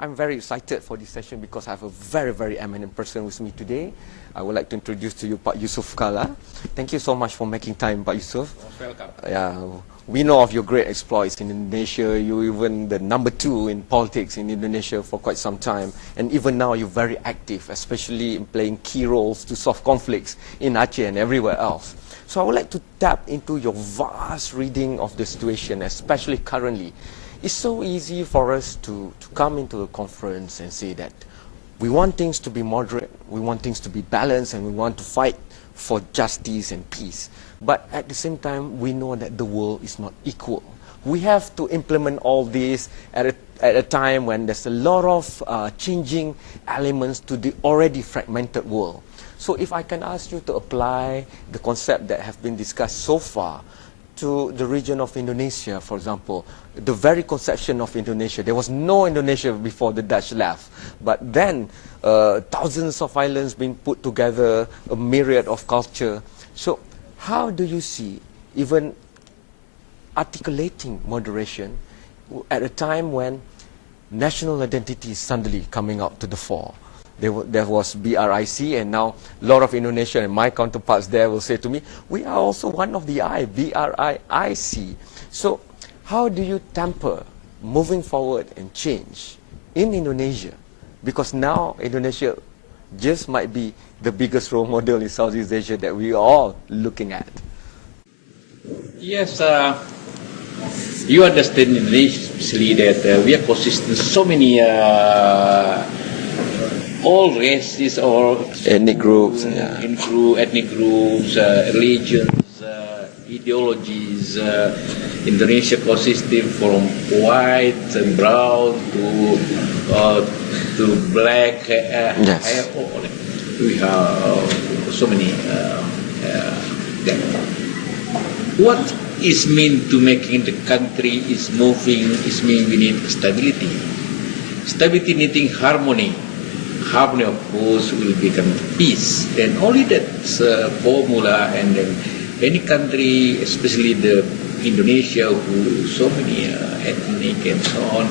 I'm very excited for this session because I have a very, very eminent person with me today. I would like to introduce to you Pak Yusuf Kala. Thank you so much for making time, Pak Yusuf. Most welcome. Yeah, we know of your great exploits in Indonesia. You're even the #2 in politics in Indonesia for quite some time. And even now you're very active, especially in playing key roles to solve conflicts in Aceh and everywhere else. So I would like to tap into your vast reading of the situation, especially currently. It's so easy for us to come into a conference and say that we want things to be moderate, we want things to be balanced, and we want to fight for justice and peace. But at the same time, we know that the world is not equal. We have to implement all this at a time when there's a lot of changing elements to the already fragmented world. So if I can ask you to apply the concept that have been discussed so far to the region of Indonesia, for example, the very conception of Indonesia. There was no Indonesia before the Dutch left. But then, thousands of islands being put together, a myriad of culture. So how do you see even articulating moderation at a time when national identity is suddenly coming out to the fore? There was BRIC, and now a lot of Indonesian and my counterparts there will say to me, we are also one of the BRIC. So how do you temper moving forward and change in Indonesia? Because now Indonesia just might be the biggest role model in Southeast Asia that we are all looking at. Yes, you understand initially that we are consistent so many all races or Ethnic groups, ethnic groups, religions, ideologies. Indonesia consisting from white and brown to black. Yes. We have so many. What is mean to making the country is moving? Is mean we need stability. Stability needing harmony. Harmony, of course, will become peace. And only that's formula, and then any country, especially the Indonesia, who so many ethnic and so on,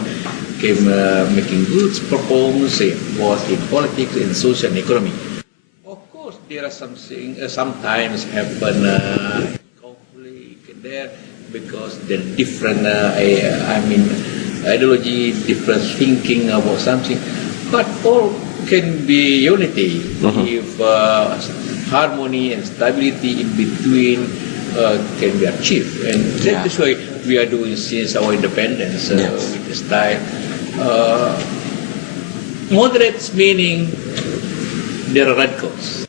came making good performance both in politics and social and economy. Of course, there are something sometimes happen conflict there because there are different ideology, different thinking about something, but all can be unity if harmony and stability in between can be achieved, and that's why we are doing since our independence with the style. Moderates meaning there are radicals.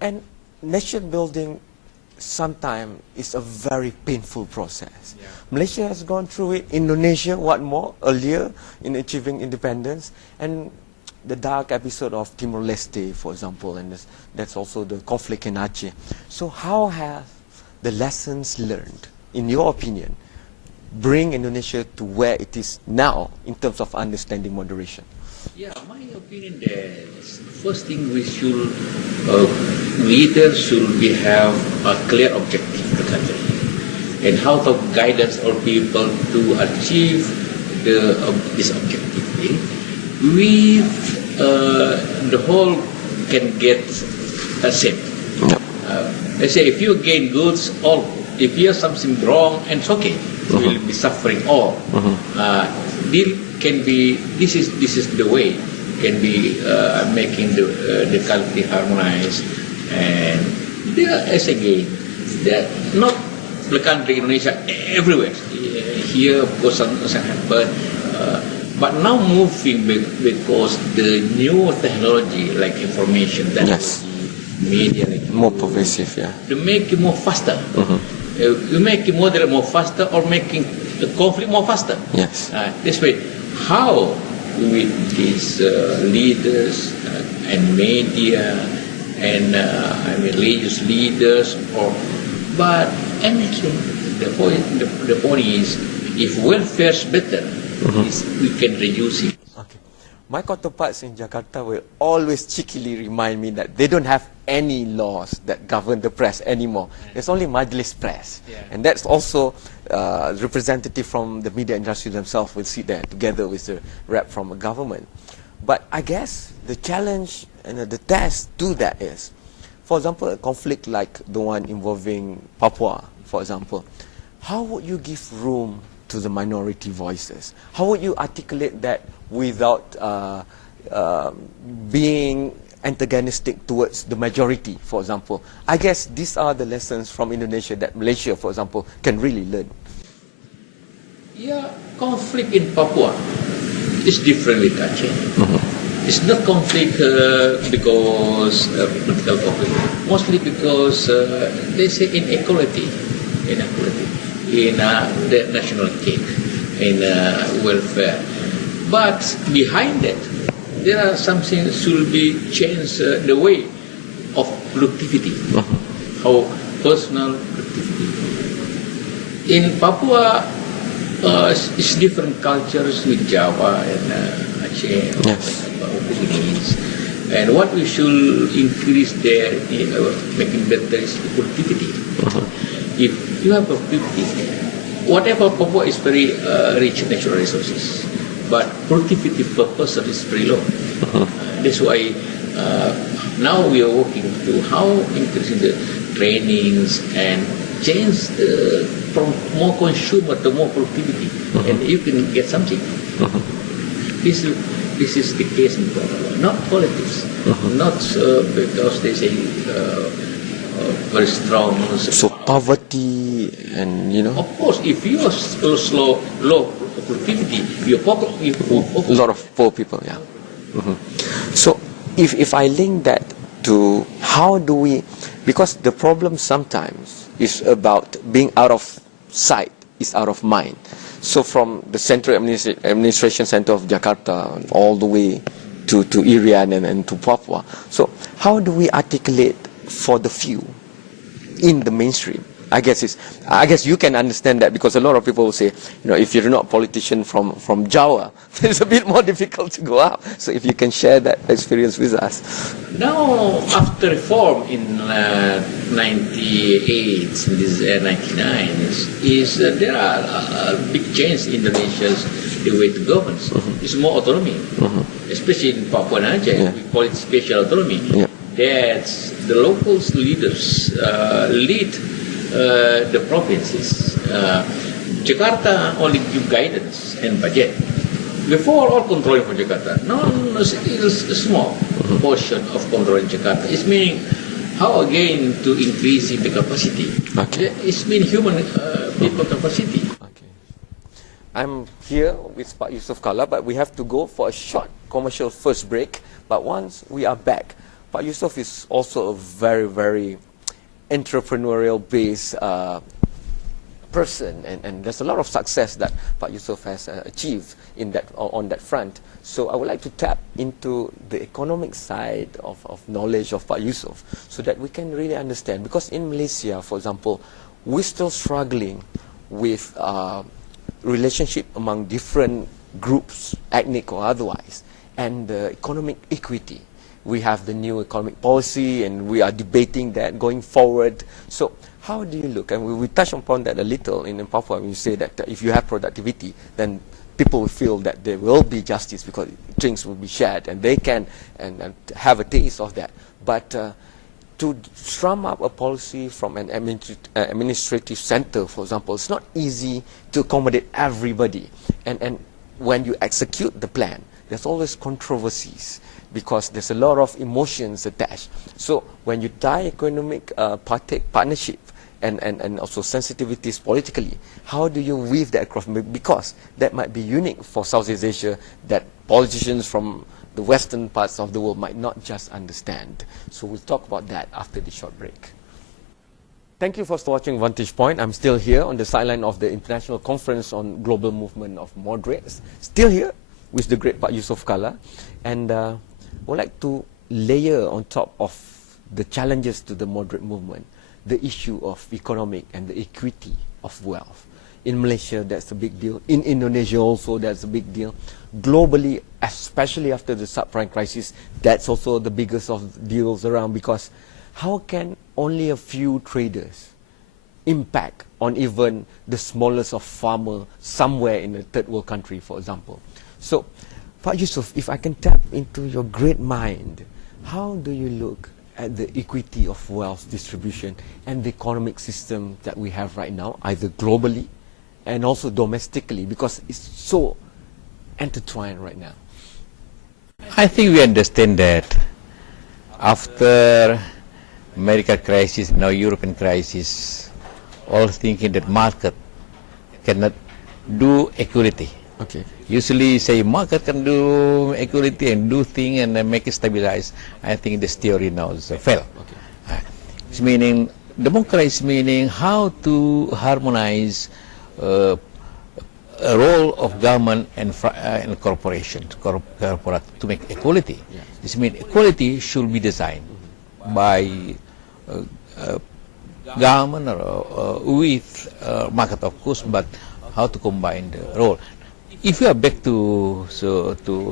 And nation building sometimes is a very painful process. Malaysia has gone through it, Indonesia, what more, earlier in achieving independence, and the dark episode of Timor-Leste, for example, and that's also the conflict in Aceh. So how have the lessons learned, in your opinion, bring Indonesia to where it is now in terms of understanding moderation? Yeah, my opinion that first thing we should, leaders should have a clear objective in the country and how to guide us our people to achieve this objective. We, the whole can get a same. Let's say if you gain goods, all. If you have something wrong, and it's okay, you will be suffering all. Deal can be. This is the way. Can be making the country harmonized, and there is again that not the country Indonesia everywhere. Here of course something happen, but now moving because the new technology like information, media, like more pervasive, to make it more faster. You make it moderate more faster, or making the conflict more faster. This way, how with these leaders and media and religious leaders, but anything. The point is, if welfare is better, we can reduce it. Okay. My counterparts in Jakarta will always cheekily remind me that they don't have any laws that govern the press anymore. There's only Majlis Press. And that's also representative from the media industry themselves will sit there together with the rep from the government. But I guess the challenge and the test to that is, for example, a conflict like the one involving Papua, for example, how would you give room to the minority voices? How would you articulate that without being antagonistic towards the majority, for example? I guess these are the lessons from Indonesia that Malaysia, for example, can really learn. Yeah, conflict in Papua is different with Aceh. It's not conflict because political conflict, mostly because they say inequality in the national cake, in welfare. But behind that, there are something should be changed the way of productivity, how personal productivity. In Papua, it's different cultures with Java and Aceh, and what we should increase there in making better is the productivity. If you have productivity, whatever Papua is very rich in natural resources, but productivity per person is very low. That's why now we are working to how increasing the trainings and change from more consumer to more productivity, and you can get something. This is the case in Papua, not politics, not because they say very strong. So poverty and, you know, Of course, if you are low productivity, you're poor. a lot of poor people, yeah. So if I link that to how do we, because the problem sometimes is about being out of sight, is out of mind. So from the central administration center of Jakarta all the way to Irian and to Papua. So how do we articulate for the few in the mainstream? I guess you can understand that, because a lot of people will say, you know, if you're not a politician from Jawa, it's a bit more difficult to go up. So if you can share that experience with us. Now, after reform in 98, this 99, there are big changes in Indonesia's the way to govern. It's more autonomy, especially in Papua and Aceh. We call it special autonomy. That the local leaders lead the provinces. Jakarta only give guidance and budget. Before, all controlling from Jakarta. Now it's a small portion of controlling Jakarta. It's meaning how again to increasing the capacity. It's mean human people capacity. I'm here with Pak Yusof Kala, but we have to go for a short commercial first break. But once we are back, Pak Yusof is also a very, very entrepreneurial-based person, and there's a lot of success that Pak Yusof has achieved on that front. So I would like to tap into the economic side of knowledge of Pak Yusof, so that we can really understand. Because in Malaysia, for example, we're still struggling with relationship among different groups, ethnic or otherwise, and economic equity. We have the new economic policy, and we are debating that going forward. So how do you look? And we touch upon that a little in Papua, when you say that if you have productivity, then people will feel that there will be justice, because drinks will be shared, and they can and have a taste of that. But to strum up a policy from an administrative center, for example, it's not easy to accommodate everybody. And when you execute the plan, there's always controversies, because there's a lot of emotions attached. So when you tie economic partnership and also sensitivities politically, how do you weave that across? Because that might be unique for Southeast Asia, that politicians from the western parts of the world might not just understand. So we'll talk about that after the short break. Thank you for watching Vantage Point. I'm still here on the sideline of the International Conference on Global Movement of Moderates. Still here with the great Pak Yusof Kala. And I would like to layer on top of the challenges to the moderate movement the issue of economic and the equity of wealth. In Malaysia, that's a big deal. In Indonesia also, that's a big deal. Globally, especially after the subprime crisis, that's also the biggest of deals around, because how can only a few traders impact on even the smallest of farmer somewhere in a third world country, for example. So, Pak Yusuf, if I can tap into your great mind, how do you look at the equity of wealth distribution and the economic system that we have right now, either globally and also domestically, because it's so intertwined right now? I think we understand that after America crisis, now European crisis, all thinking that market cannot do equality. Okay. Usually say market can do equality and do thing and make it stabilize. I think this theory now is fail. Okay. It's meaning democracy meaning how to harmonize a role of government and corporations, corporate to make equality. Yes. This means equality should be designed by government or with market, of course, but how to combine the role. If you are back to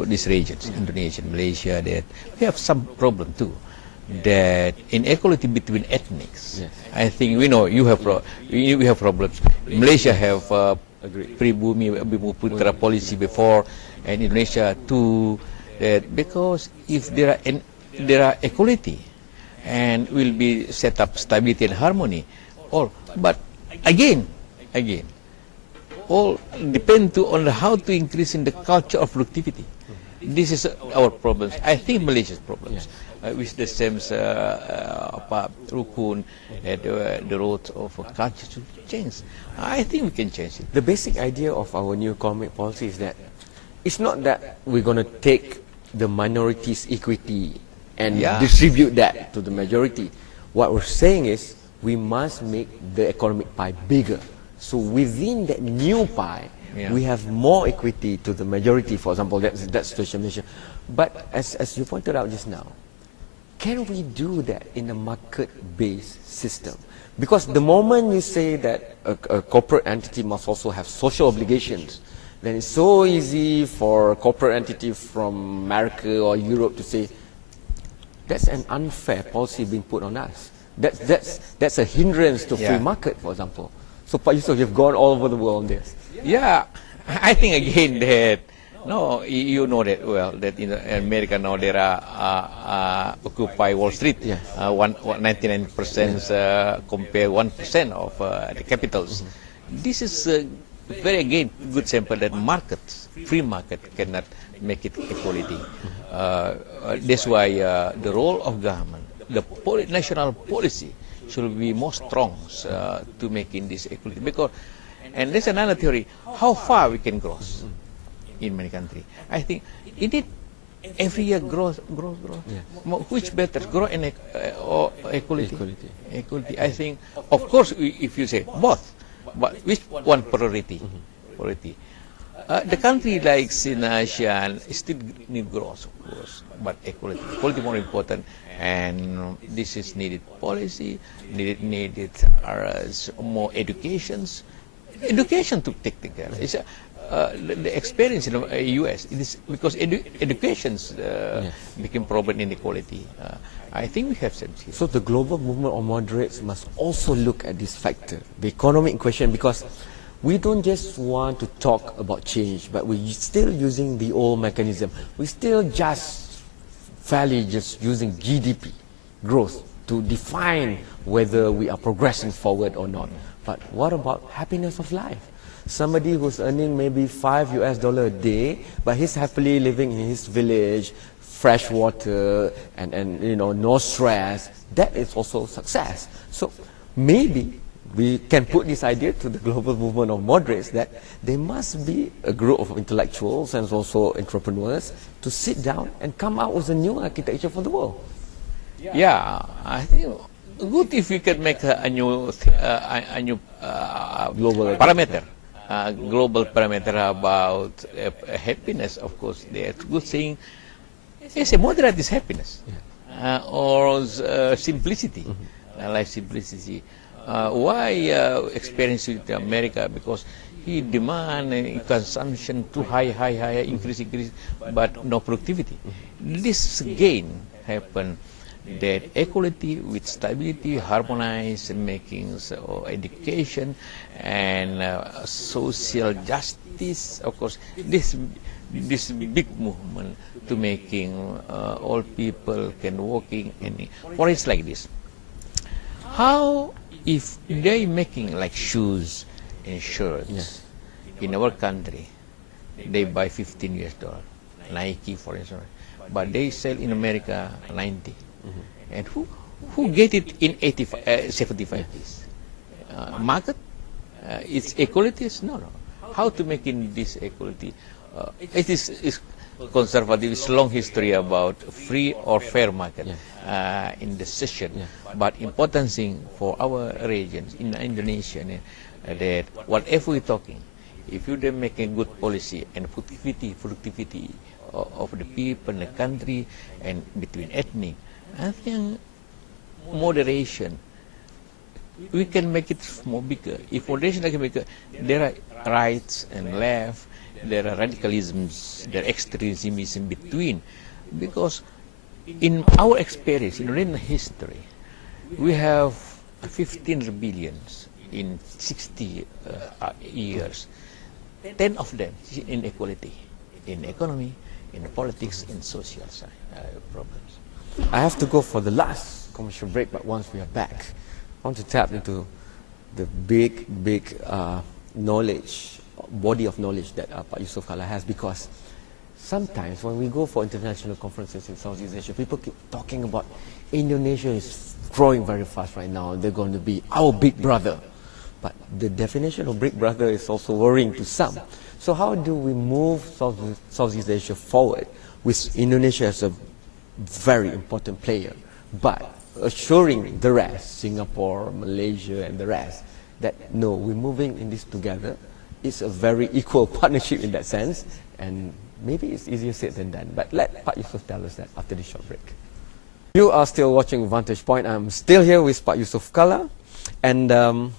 these regions, Indonesia, Malaysia, that we have some problem too. That inequality between ethnics. Yes. I think we know you have we have problems. Malaysia have Pribumi Putra policy before, and Indonesia too. That because if there are equality, and will be set up stability and harmony, all. But again, all depend on how to increase in the culture of productivity. This is our problems. I think Malaysia's problems. With the same rukun, the road of culture should change. I think we can change it. The basic idea of our new economic policy is that it's not that we're going to take the minorities' equity and distribute that to the majority. What we're saying is we must make the economic pie bigger. So within that new pie, we have more equity to the majority, for example, that's situation Malaysia. But as you pointed out just now, can we do that in a market-based system? Because the moment you say that a corporate entity must also have social obligations, then it's so easy for a corporate entity from America or Europe to say, that's an unfair policy being put on us. That's a hindrance to free market, for example. So, Pak Yusuf, you've gone all over the world on this. Yeah, I think again that, no, you know that well, that in America now there are Occupy Wall Street, 99% compare 1% of the capitals. This is very again good sample that markets, free market cannot make it equality. That's why the role of government, the national policy should be more strong to making this equality. Because, and there's another theory, how far we can grow in many countries. I think it need every year growth. Which better, grow and or equality? Equality. I think, of course, if you say both, but which one priority? Priority. The country like Asia still need growth, of course, but equality. Equality more important, and this is needed policy, needed more educations. Education to take care. It's the experience in the U.S. It is because education's became problem in equality. I think we have sense here. So the global movement of moderates must also look at this factor, the economic question, because we don't just want to talk about change, but we're still using the old mechanism. We still just fairly just using GDP growth to define whether we are progressing forward or not. But what about happiness of life? Somebody who's earning maybe $5 a day, but he's happily living in his village, fresh water, and you know, no stress. That is also success. So maybe we can put this idea to the global movement of moderates that there must be a group of intellectuals and also entrepreneurs to sit down and come out with a new architecture for the world. Yeah, I think good if we can make a new global parameter. Global parameter about happiness. Of course, the good thing is a moderate is happiness, or simplicity, life simplicity. Why experience with America? Because he demand consumption too high, increase, but no productivity. This gain happen that equality with stability, harmonize, making education and social justice. Of course, this big movement to making all people can working any. For it's like this. How if they making like shoes and shirts in our country, they buy $15, Nike for instance, but they sell in America 90. And who get it in 75? Market? It's equalities? No. How to make in this equality? It is conservative. It's long history about free or fair market in the session. But important thing for our regions in Indonesia that whatever we're talking, if you then make a good policy and productivity of the people in the country and between ethnic, I think moderation, we can make it more bigger. If moderation can make it, there are rights and left, there are radicalisms, there are extremism in between. Because in our experience, in Indonesian history, we have 15 rebellions in 60 years. 10 of them in equality, in economy, in politics, in social side problems. I have to go for the last commercial break, but once we are back, I want to tap into the big knowledge, body of knowledge that Pak Yusof Kala has, because sometimes when we go for international conferences in Southeast Asia, people keep talking about Indonesia is growing very fast right now, they're going to be our big brother. But the definition of big brother is also worrying to some. So how do we move Southeast Asia forward with Indonesia as a very important player, but assuring the rest, Singapore, Malaysia and the rest, that no, we're moving in this together. It's a very equal partnership in that sense, and maybe it's easier said than done. But let Pak Yusof tell us that after this short break. You are still watching Vantage Point. I'm still here with Pak Yusof Kala, and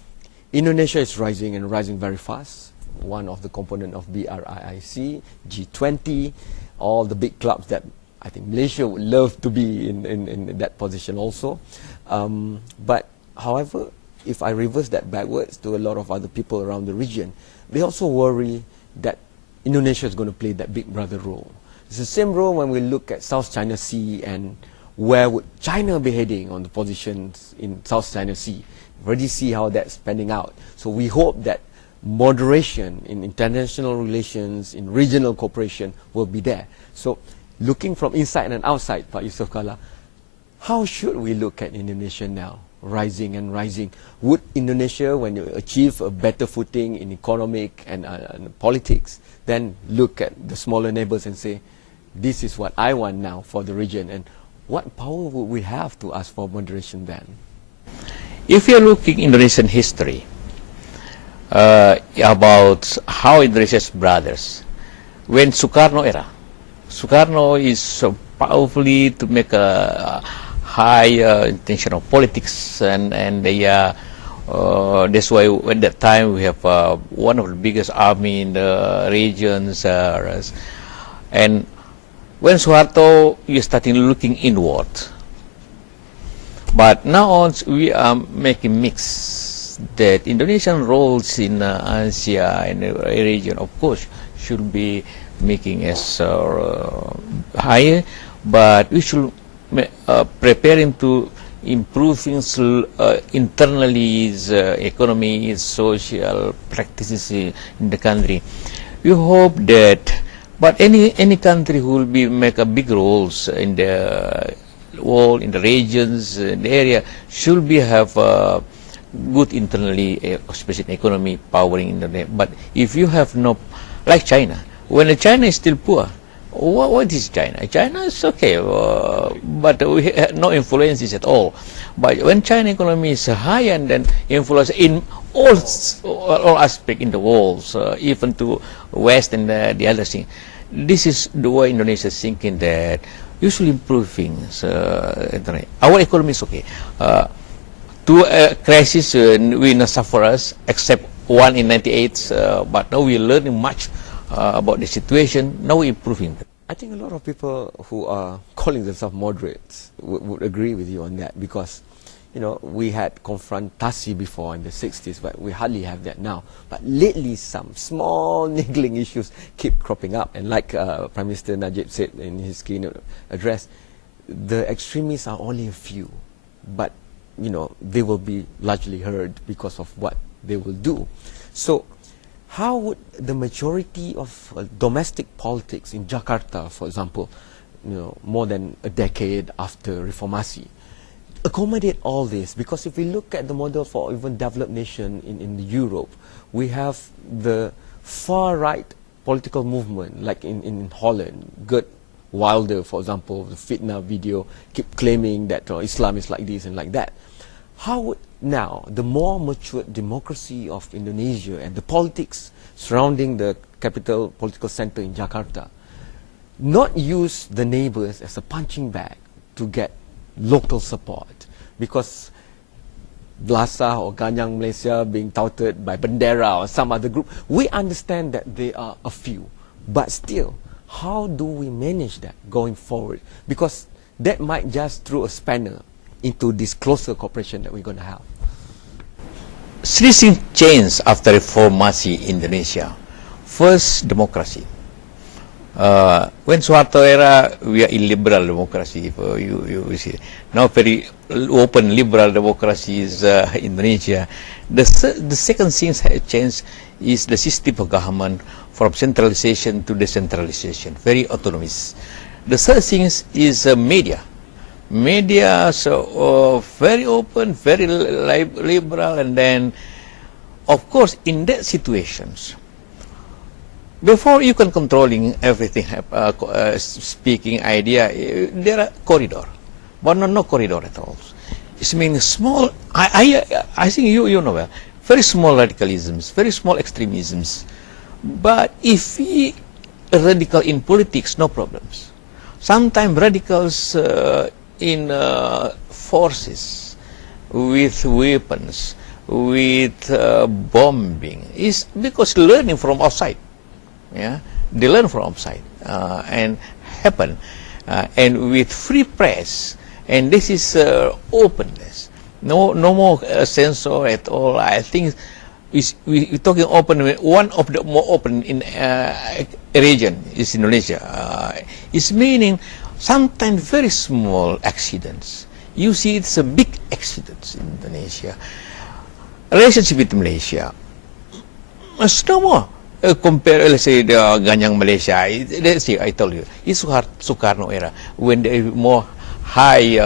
Indonesia is rising and rising very fast. One of the components of BRIIC, G20, all the big clubs that I think Malaysia would love to be in that position also. But however, if I reverse that backwards to a lot of other people around the region, they also worry that Indonesia is going to play that big brother role. It's the same role when we look at South China Sea and where would China be heading on the positions in South China Sea. We already see how that's panning out. So we hope that moderation in international relations, in regional cooperation will be there. So looking from inside and outside, Pak Yusof Kala, how should we look at Indonesia now, rising and rising? Would Indonesia, when you achieve a better footing in economic and politics, then look at the smaller neighbors and say, this is what I want now for the region, and what power would we have to ask for moderation then? If you're looking Indonesian history, about how Indonesia's brothers, when Sukarno era, Sukarno is so powerfully to make a high intention of politics, and that's why at that time we have one of the biggest army in the regions, and when Suharto, we are starting looking inward. But now on, we are making mix that Indonesian roles in Asia and the region, of course, should be making as higher, but we should preparing to improving internally economy, social practices in the country. We hope that, but any country who will be make a big roles in the world, in the regions, in the area, should be have good internally, especially economy powering in the. But if you have no, like China, when China is still poor, what is China? China is okay, but we have no influences at all. But when China economy is high and then influence in all aspects in the world, even to West and the other thing, this is the way Indonesia is thinking that usually improving. Our economy is okay. Two crises we not suffer us, except one in '98. But now we're learning much about the situation. Now we're improving. I think a lot of people who are calling themselves moderates would agree with you on that, because you know, we had confrontasi before in the 60s, but we hardly have that now. But lately, some small niggling issues keep cropping up. And like Prime Minister Najib said in his keynote address, the extremists are only a few, but you know, they will be largely heard because of what they will do. So how would the majority of domestic politics in Jakarta, for example, you know, more than a decade after Reformasi, accommodate all this? Because if we look at the model for even developed nation in Europe, we have the far-right political movement, like in Holland. Gert Wilder, for example, the fitna video, keep claiming that Islam is like this and like that. How would now the more mature democracy of Indonesia and the politics surrounding the capital political center in Jakarta not use the neighbors as a punching bag to get local support? Because Belasah or Ganyang Malaysia being touted by Bendera or some other group, we understand that they are a few, but still, how do we manage that going forward? Because that might just throw a spanner into this closer cooperation that we're going to have. Three things changed after Reformasi Indonesia. First, democracy. When Suharto era, we are illiberal democracy. You see. Now very open liberal democracy is Indonesia. The second thing that changed is the system of government from centralization to decentralization, very autonomous. The third thing is media. Media so very open, very liberal, and then of course in that situations, before you can controlling everything, speaking idea, there are corridor, but no corridor at all. It's meaning small. I think you know well, very small radicalisms, very small extremisms. But if we radical in politics, no problems. Sometimes radicals in forces, with weapons, with bombing, is because learning from outside. Yeah, they learn from outside and happen, and with free press, and this is openness. No more censor at all. I think we're talking open. One of the more open in region is Indonesia. It's meaning sometimes very small accidents. You see, it's a big accidents in Indonesia. Relationship with Malaysia, it's no more. Compare, let's say, the Ganyang Malaysia. Let's see, I told you, it's Sukarno era, when there is more high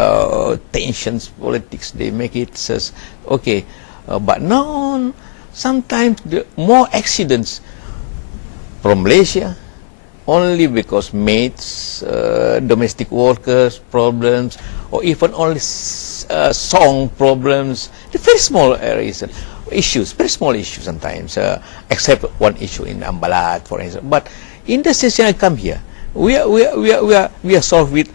tensions, politics, they make it says, okay. But now, sometimes the more accidents from Malaysia, only because mates, domestic workers problems, or even only song problems, the very small reason. Issues, very small issues sometimes, except one issue in Ambalat, for instance. But in the session I come here, we are solved with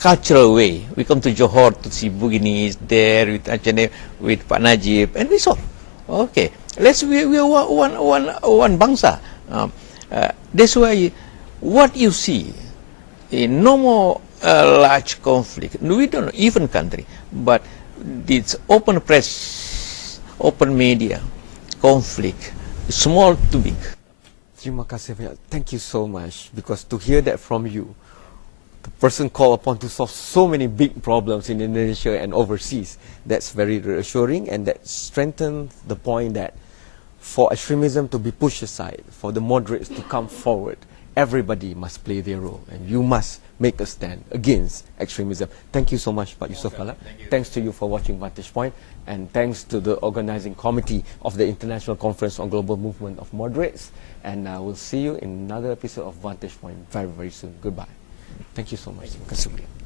cultural way. We come to Johor to see Buginis there with Aceh, with Pak Najib, and we solve. Okay, we are one bangsa. That's why what you see in no more large conflict. We don't know, even country, but it's open press, open media, conflict, small to big. Terima kasih banyak. Thank you so much, because to hear that from you, the person called upon to solve so many big problems in Indonesia and overseas, that's very reassuring, and that strengthens the point that for extremism to be pushed aside, for the moderates to come forward, everybody must play their role, and you must make a stand against extremism. Thank you so much, Pak Yusof Kala. Thanks to you for watching Vantage Point, and thanks to the organizing committee of the International Conference on Global Movement of Moderates. And we'll see you in another episode of Vantage Point very, very soon. Goodbye. Thank you so much. Terima kasih.